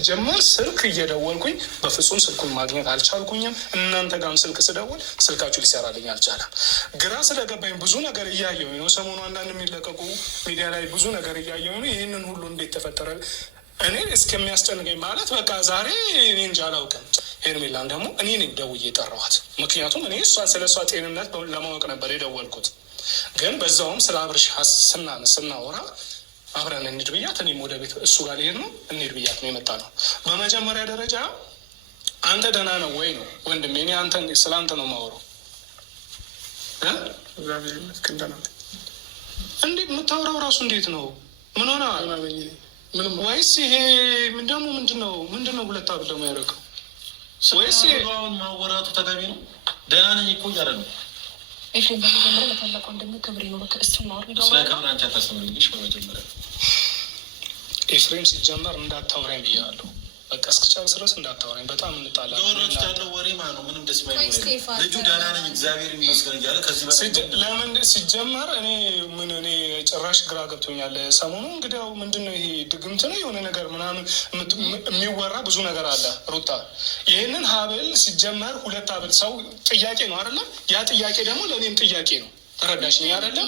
ሲጀመር ስልክ እየደወልኩኝ በፍጹም ስልኩን ማግኘት አልቻልኩኝም። እናንተ ጋርም ስልክ ስደውል ስልካችሁ ሊሰራልኝ አልቻለም። ግራ ስለገባኝ ብዙ ነገር እያየሁኝ ነው። ሰሞኑ አንዳንድ የሚለቀቁ ሚዲያ ላይ ብዙ ነገር እያየሁኝ ነው። ይህንን ሁሉ እንዴት ተፈጠረ እኔ እስከሚያስጨንቀኝ ማለት በቃ ዛሬ እኔ እንጃ አላውቅም። ሄርሜላን ደግሞ እኔ ነኝ ደውዬ የጠራኋት። ምክንያቱም እኔ ስለ እሷ ጤንነት ለማወቅ ነበር የደወልኩት። ግን በዛውም ስለ አብርሽ ስናወራ አብረን እንሂድ ብያት፣ እኔም ወደ ቤት እሱ ጋር ልሄድ ነው እንሂድ ብያት ነው የመጣ ነው። በመጀመሪያ ደረጃ አንተ ደህና ነው ወይ ነው ወንድሜ? እኔ ስለ አንተ ነው የማወራው። እንዴት የምታወራው ራሱ እንዴት ነው? ምን ሆነ? ወይስ ይሄ ደግሞ ምንድን ነው ሁለት አብ ደግሞ ያደረገው? ወይስ ማወራቱ ተገቢ ነው? ደህና ነኝ እኮ እያለ ነው። በመጀመሪያ ለታላቅ ወንድም ክብር ነው። እሱ ነው ስለ ክብር አንቺ አታስመልሽ። በመጀመሪያ ኤፍሬም ሲጀመር እንዳታወራኝ ብያለሁ። በቃ እስክጨርስ ድረስ እንዳታወራኝ። በጣም እንጣላለን። ወሮች ያለው ወሬ ማለት ነው። ምንም ደስ ማይል ልጁ ደህና ነኝ እግዚአብሔር ይመስገን እያለ ከዚህ ለምን ሲጀመር እኔ ጭራሽ ግራ ገብቶኛል። ሰሞኑ እንግዲያው ምንድነው ይሄ ድግምት ነው የሆነ ነገር ምናምን የሚወራ ብዙ ነገር አለ። ሩታ ይህንን ሀብል ሲጀመር ሁለት ሀብል ሰው ጥያቄ ነው አይደለም? ያ ጥያቄ ደግሞ ለእኔም ጥያቄ ነው። ተረዳሽኝ አይደለም?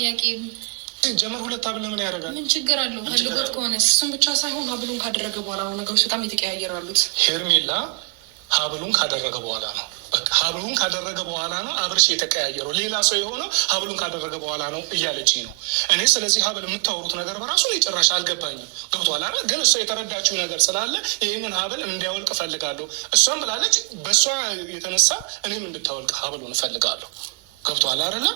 ጀመር ሁለት ሀብል ለምን ያደርጋል? ምን ችግር አለው? ፈልጎት ከሆነ እሱም ብቻ ሳይሆን ሀብሉን ካደረገ በኋላ ነው ነገሮች በጣም የተቀያየሩ አሉት። ሄርሜላ ሀብሉን ካደረገ በኋላ ነው። በቃ ሀብሉን ካደረገ በኋላ ነው አብርሽ የተቀያየረው። ሌላ ሰው የሆነው ሀብሉን ካደረገ በኋላ ነው እያለች ነው። እኔ ስለዚህ ሀብል የምታወሩት ነገር በራሱ ጭራሽ አልገባኝም። ገብቶሃል አይደል? ግን እሷ የተረዳችው ነገር ስላለ ይህንን ሀብል እንዲያወልቅ እፈልጋለሁ። እሷም ብላለች፣ በእሷ የተነሳ እኔም እንድታወልቅ ሀብሉን እፈልጋለሁ። ገብቶሃል አይደለ?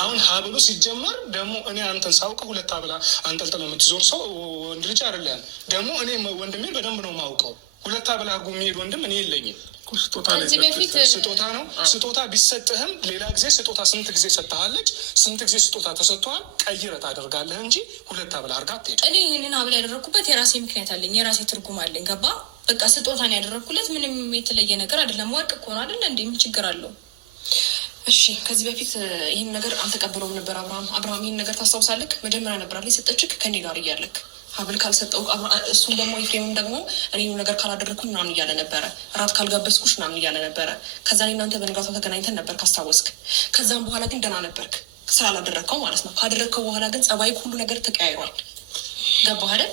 አሁን ሀብሉ ሲጀመር ደግሞ እኔ አንተን ሳውቅ ሁለት ሀብል አንጠልጥለ የምትዞር ሰው ወንድ ልጅ አይደለም። ደግሞ እኔ ወንድሜን በደንብ ነው የማውቀው። ሁለት ሀብል አድርጎ የሚሄድ ወንድም እኔ የለኝም። ስጦታ ነው። ስጦታ ቢሰጥህም ሌላ ጊዜ ስጦታ ስንት ጊዜ ሰጥሃለች? ስንት ጊዜ ስጦታ ተሰጥተዋል? ቀይረህ ታደርጋለህ እንጂ ሁለት ሀብል አድርጋ አትሄድም። እኔ ይህንን ሀብል ያደረግኩበት የራሴ ምክንያት አለኝ፣ የራሴ ትርጉም አለኝ። ገባ? በቃ ስጦታን ያደረግኩለት ምንም የተለየ ነገር አይደለም። ወርቅ እኮ ነው አይደለ? እንደ ምን ችግር አለው? እሺ ከዚህ በፊት ይህን ነገር አልተቀበለውም ነበር አብርሃም ይህን ነገር ታስታውሳለህ? መጀመሪያ ነበር አለ የሰጠችክ ከኔ ጋር እያለክ ሀብል ካልሰጠው እሱም ደግሞ ኤፍሬምም ደግሞ እኔ ነገር ካላደረግኩ ምናምን እያለ ነበረ። እራት ካልጋበዝኩሽ ምናምን እያለ ነበረ። ከዛ እናንተ በንጋታው ተገናኝተን ነበር ካስታወስክ። ከዛም በኋላ ግን ደህና ነበርክ ስላላደረግከው ማለት ነው። ካደረግከው በኋላ ግን ጸባይክ ሁሉ ነገር ተቀያይሯል። ገባህ አይደል?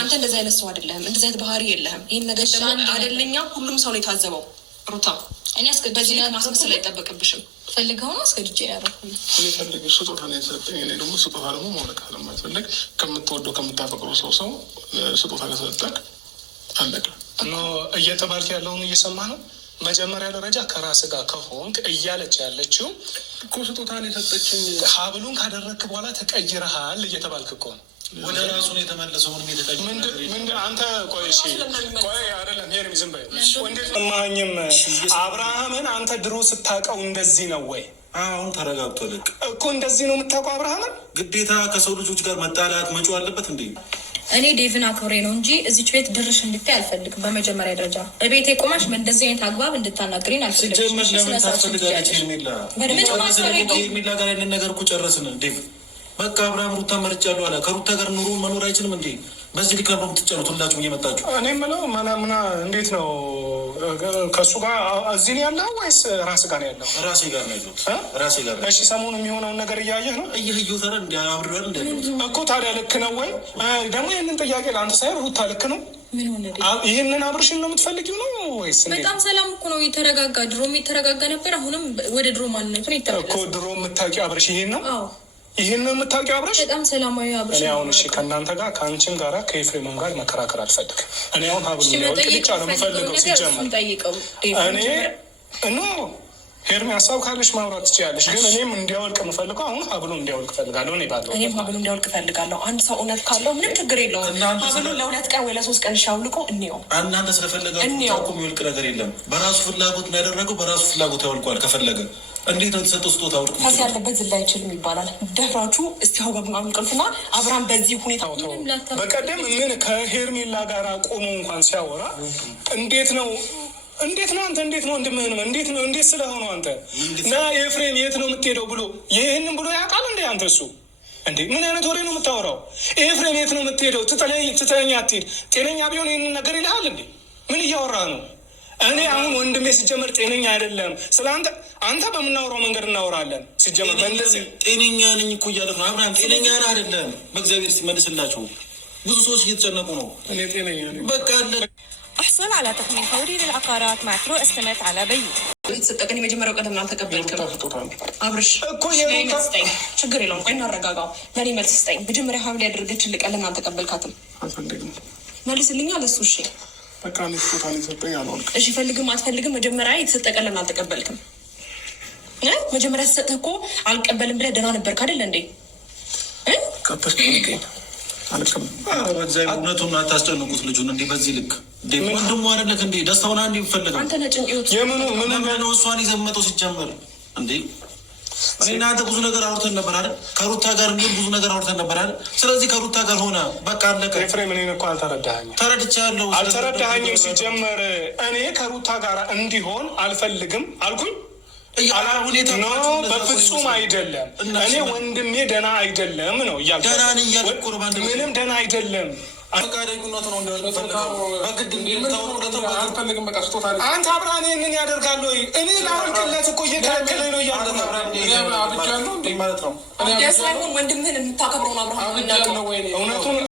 አንተ እንደዚህ አይነት ሰው አይደለህም። እንደዚህ አይነት ባህሪ የለህም። ይህን ነገር ደግሞ አይደለኛ ሁሉም ሰው ነው የታዘበው። ሩታ እኔ በዚህ ልክ ማስመሰል አይጠበቅብሽም። ፈልገው ነው አስገድጄ ያደረኩኝ። እኔ ፈልገሽ ስጦታ ነው የሰጠኝ። እኔ ደግሞ ስጦታ ደግሞ ማውለቅ ስለማትፈልግ ከምትወደው ከምታፈቅረው ሰው ስጦታ ከሰጠክ አለቀ እየተባልክ ያለውን እየሰማ ነው። መጀመሪያ ደረጃ ከራስ ጋር ከሆንክ እያለች ያለችው እኮ ስጦታ ነው የሰጠችኝ። ሀብሉን ካደረግክ በኋላ ተቀይረሃል እየተባልክ እኮ ነው። ወደ ራሱ ነው የተመለሰው። አንተ ቆይ አይደለም ሄርሚ ዝም በይ። እንዴት ማኝም አብርሃምን አንተ ድሮ ስታውቀው እንደዚህ ነው ወይ? አሁን ተረጋግቶ ልቅ እኮ እንደዚህ ነው የምታውቀው አብርሃምን? ግዴታ ከሰው ልጆች ጋር መጣላት መጮ አለበት እንዴ? እኔ ዴቭን አክብሬ ነው እንጂ እዚች ቤት ድርሽ እንድታይ አልፈልግም። በመጀመሪያ ደረጃ ቤቴ ቆማሽ በእንደዚህ አይነት አግባብ እንድታናግሪን አልፈልግም። ሲጀመር ለምን ታስፈልጋለች ሄርሜላ? ሄርሜላ ጋር ያለን ነገር እኮ ጨረስን ዴቭ። በቃ አብርሃም ሩታ መርጫለሁ አለ። ከሩታ ጋር ኑሮ መኖር አይችልም እንዴ? በዚህ ልክ ነው የምትጫሉት ሁላችሁም እየመጣችሁ። እኔ የምለው ምና እንዴት ነው ከእሱ ጋር እዚህ ነው ያለው ወይስ ራስ ጋር ነው ያለው? ራሴ ጋር ነው ያለው። ራሴ ጋር ነው። እሺ ሰሞኑ የሚሆነውን ነገር እያየህ ነው? እየህየው ተረ እንዲ አብረን እንደ እኮ ታዲያ ልክ ነው ወይ? ደግሞ ይህንን ጥያቄ ለአንተ ሳይሆን ሩታ ልክ ነው? ይህንን አብርሽን ነው የምትፈልጊው ነው ወይስ? በጣም ሰላም እኮ ነው የተረጋጋ። ድሮም የተረጋጋ ነበር። አሁንም ወደ ድሮ ማንነቱ ነው የተረጋጋ እኮ። ድሮ የምታውቂው አብርሽ ይሄን ነው? ይህን የምታውቂው አብረሽ? በጣም ሰላማዊ አብረሽ። እኔ አሁን እሺ ከእናንተ ጋር ከአንቺም ጋራ ከኤፍሬምም ጋር መከራከር አልፈልግም። እኔ አሁን ሀብሉ እንዲያወልቅ ብቻ ነው የምፈልገው። ሲጀመር እኔ ሄርሚ ሀሳብ ካለሽ ማውራት ትችያለሽ፣ ግን እኔም እንዲያወልቅ የምፈልገው አሁን ሀብሉ እንዲያወልቅ እፈልጋለሁ። እኔም ሀብሉ እንዲያወልቅ እፈልጋለሁ። አንድ ሰው እውነት ካለው ምንም ችግር የለውም። ሀብሉ ለሁለት ቀን ወይ ለሶስት ቀን ሻውልቆ እንየው። እናንተ ስለፈለጋችሁ እኮ የሚወልቅ ነገር የለም። በራሱ ፍላጎት ነው ያደረገው። በራሱ ፍላጎት ያወልቋል ከፈለገ። እንዴት ነው የተሰጠው ስጦታ? አውልቅ ከስ ያለበት ዝላ አይችልም ይባላል። ደፍራችሁ እስቲ ሀው በምናምን ቅልፍና አብርሃም በዚህ ሁኔታ በቀደም ምን ከሄርሜላ ጋር ቆሞ እንኳን ሲያወራ እንዴት ነው አንተ እንዴት ነው ወንድምህንም እንዴት ስለሆነው አንተ እና የኤፍሬም የት ነው የምትሄደው ብሎ ይህንን ብሎ ያውቃል እንዴ? አንተ እሱ እንዴ ምን አይነት ወሬ ነው የምታወራው? ኤፍሬም የት ነው የምትሄደው? ትተኛ አትሄድ። ጤነኛ ቢሆን ይህንን ነገር ይልሃል እንዴ? ምን እያወራ ነው? እኔ አሁን ወንድሜ ሲጀመር ጤነኛ አይደለም። ስለ አንተ በምናወራው መንገድ እናወራለን። ሲጀመር በእንደዚህ ጤነኛ ነኝ እኮ እያለሁ ነው። አብርሃም ጤነኛ አይደለም። በእግዚአብሔር ሲመልስላቸው ብዙ ሰዎች እየተጨነቁ ነው። እኔ ጤነኛ ነኝ በቃ አለ። احصل على تقنين فوري للعقارات مع ترو استمت على بيو የተሰጠቀኝ የመጀመሪያው ቀደም አልተቀበልክም። አብርሽ ችግር የለውም። ቆይ እናረጋጋው። ለእኔ መልስ ስጠኝ። መጀመሪያ ሀብል ያደረገችልህ ቀን ለምን አልተቀበልካትም? መልስልኛ ለሱ። እሺ በቃ ስጦታ ሊሰጠኝ አልሆንክ። እሺ ፈልግም አትፈልግም መጀመሪያ የተሰጠ ቀን ለምን አልተቀበልክም? መጀመሪያ ተሰጠህ እኮ አልቀበልም ብለህ ደህና ነበርክ አይደለ እንዴ? እውነቱን አታስጨንቁት ልጁን እንዲህ በዚህ ልክ ወንድሙ አይደለክ እንዴ? ደስታውን አንድ ይፈልጋል። አንተ ነጭንቄዎች ነው እሷን ይዘመጠው ሲጀመር እንዴ? እኔ አንተ ብዙ ነገር አውርተን ነበር አይደል? ከሩታ ጋር ግን ብዙ ነገር አውርተን ነበር አይደል? ስለዚህ ከሩታ ጋር ሆነ በቃ አለቀ። ኤፍሬም እኔን እኮ አልተረዳኸኝም። ተረድቻለሁ። አልተረዳኸኝም። ሲጀመር እኔ ከሩታ ጋር እንዲሆን አልፈልግም አልኩኝ። ኖ በፍጹም አይደለም። እኔ ወንድሜ ደህና አይደለም ነው እያልኩ ምንም ደህና አይደለም። አንተ አብርሃም ይህንን ያደርጋል ወይ? እኔ ላወልቅለት እኮ እየከለከለ ነው እያልኩ ነው። ሳይሆን ወንድምህን የምታከብረውን አብርሃም እውነቱን